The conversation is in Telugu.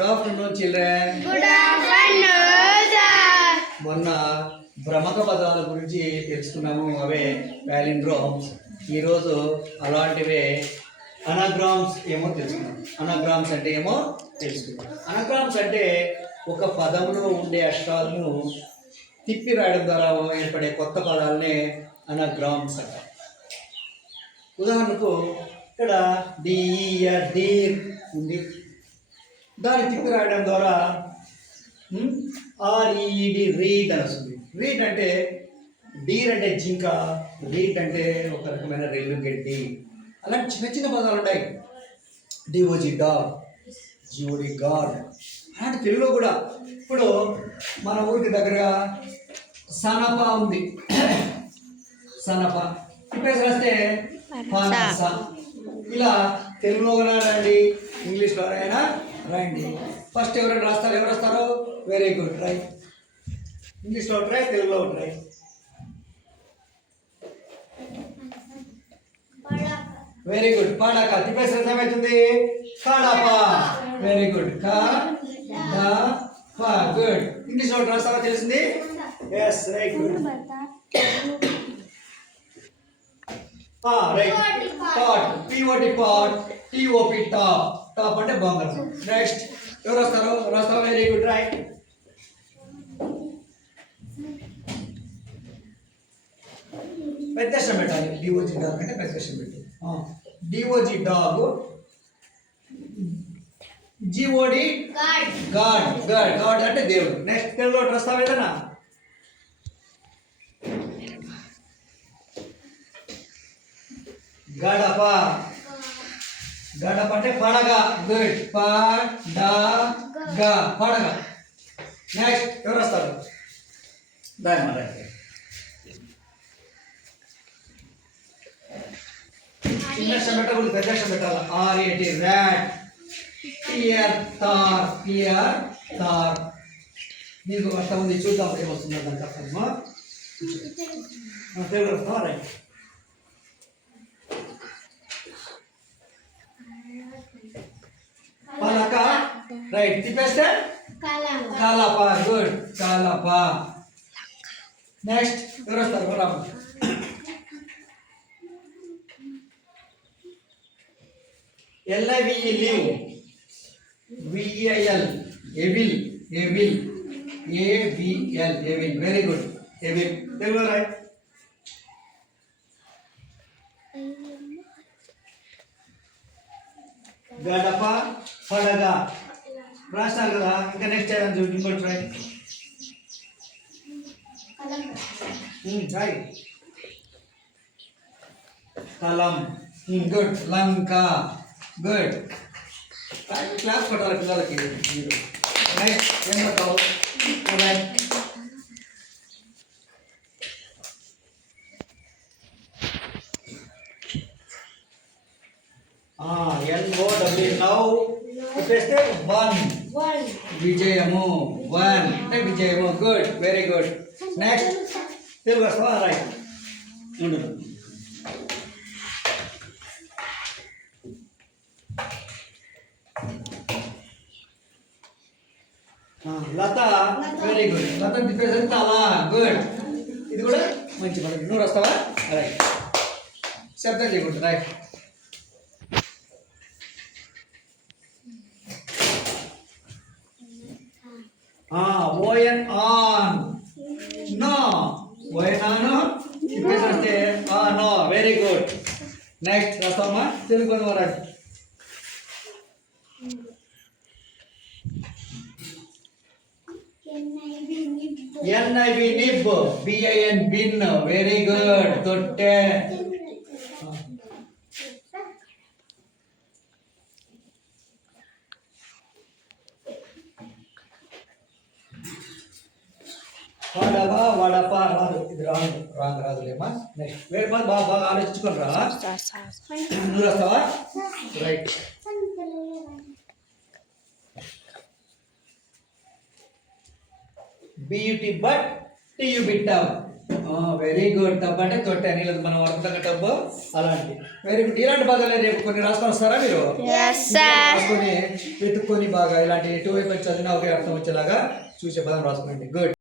Good afternoon, children. Good afternoon, sir. మొన్న భ్రమక పదాల గురించి తెలుసుకున్నాము. అవే పాలిండ్రోమ్స్. ఈరోజు అలాంటివే అనాగ్రామ్స్ ఏమో తెలుసుకున్నాం. అనాగ్రామ్స్ అంటే ఏమో తెలుసుకున్నాం. అనాగ్రామ్స్ అంటే ఒక పదంలో ఉండే అక్షరాలను తిప్పి రాయడం ద్వారా ఏర్పడే కొత్త పదాలనే అనాగ్రామ్స్ అంటారు. ఉదాహరణకు ఇక్కడ డీర్ ఉంది, దాన్ని తిప్పి రాయడం ద్వారా ఆర్ఈడి రీడ్ అని వస్తుంది. రీడ్ అంటే డీర్ అంటే జింక, రీడ్ అంటే ఒక రకమైన రైలు గడ్డి. అలాంటి చిన్న చిన్న పదాలు ఉన్నాయి. DOJ dog, G O D God. అలాంటి తెలుగులో కూడా ఇప్పుడు మన ఊరికి దగ్గరగా సనప ఉంది. సనప తిప్పేసి రాస్తే పనస. ఇలా తెలుగులో కూడా రాయండి, ఇంగ్లీష్లో అయినా రాయండి. ఫస్ట్ ఎవరైనా రాస్తారు, ఎవరు రాస్తారు? Very good, right. ఇంగ్లీష్లో ట్రై, తెలుగులో ట్రై. Very good. పడక తిప్పేసి ఏమవుతుంది? కడప. Very good. గుడ్. ఇంగ్లీష్లో రాస్తావా? తెలిసింది? Yes, right, good. Right. Pot, P O T pot, T O P top. Top అంటే బంగారం. నెక్స్ట్ ఎవరు వస్తారు? రాస్తావా? Very good, right. పెద్దక్షరం పెట్టాలి. డిఓజీ డాగ్ అంటే పెద్దక్షరం పెట్టు. D O G dog, G O D god. God god అంటే దేవుడు. నెక్స్ట్ తెలుగులో రాస్తావా? ఏదైనా గడప. గడప అంటే పడగ. గుడ్. పడగ, పడగ. నెక్స్ట్ ఎవరు వస్తారు? దాని మాట చిన్న అక్షరం పెట్టకూడదు, పెద్ద అక్షరం పెట్టాలి. RAT rat. క్లియర్ తార్, క్లియర్ తార్. నీకు అర్థం ఉంది, చూద్దాం ఏమొస్తుందో దానికి అర్థమా. తెలుగు వస్తావా? రైట్. పలక. రైట్. తిప్పేస్తే కలప. గుడ్. కలప. నెక్స్ట్ ఎవరు వస్తారు? Ramu. L I V E live. V I L evil. Evil. A V L evil. Very good. Evil తెలుగులో రైట్. గడప, పడగ రాస్తారు కదా. ఇంకా నెక్స్ట్ టైం చూడండి. ఇంకోటి ట్రై. ట్రై. కలం. గుడ్. లంక. గుడ్. క్లాస్ కొట్టాలి పిల్లలకి మీరు. నెక్స్ట్ ఏం పడతావు? ఎన్ఓడబ్ల్యూ. నౌ చెప్పేస్తే వన్. విజయము. వన్ అంటే విజయము. గుడ్. Very good. నెక్స్ట్ తెలుగు వస్తావా? రైట్. లత. Very good. లత తిప్పేసి తల. గుడ్. ఇది కూడా మంచి పని. నువ్వు వస్తావా? రైట్. శబ్దం చేయకూడదు. Right. O N on. No. O N on తిప్పేసి నో. Very good. నెక్స్ట్ రాస్తామా? తెలుగు రాడు. N I B nib. B I N bin. Very good. తొట్టె. వడవ, వడప రాదు. ఇది రాంగ్. రాంగ్ రాదులేమా. నెక్స్ట్ వేరే పని బాగా ఆలోచించుకొని రా. నువ్వు రాస్తావా? రైట్. బియూటీ బట్ టీయూ బిట్టం. Very good. టబ్ అంటే తొట్టె, నీళ్ళది మనం వాడుకుంటాం టబ్బు అలాంటి. Very good. ఇలాంటి పదాలే రేపు కొన్ని రాసుకొని వస్తారా మీరు? Yes, sir. రాసుకొని వెతుక్కొని బాగా ఇలాంటి ఎటువైపు చదివినా ఒకే అర్థం వచ్చేలాగా చూసే పదం రాసుకోండి. గుడ్.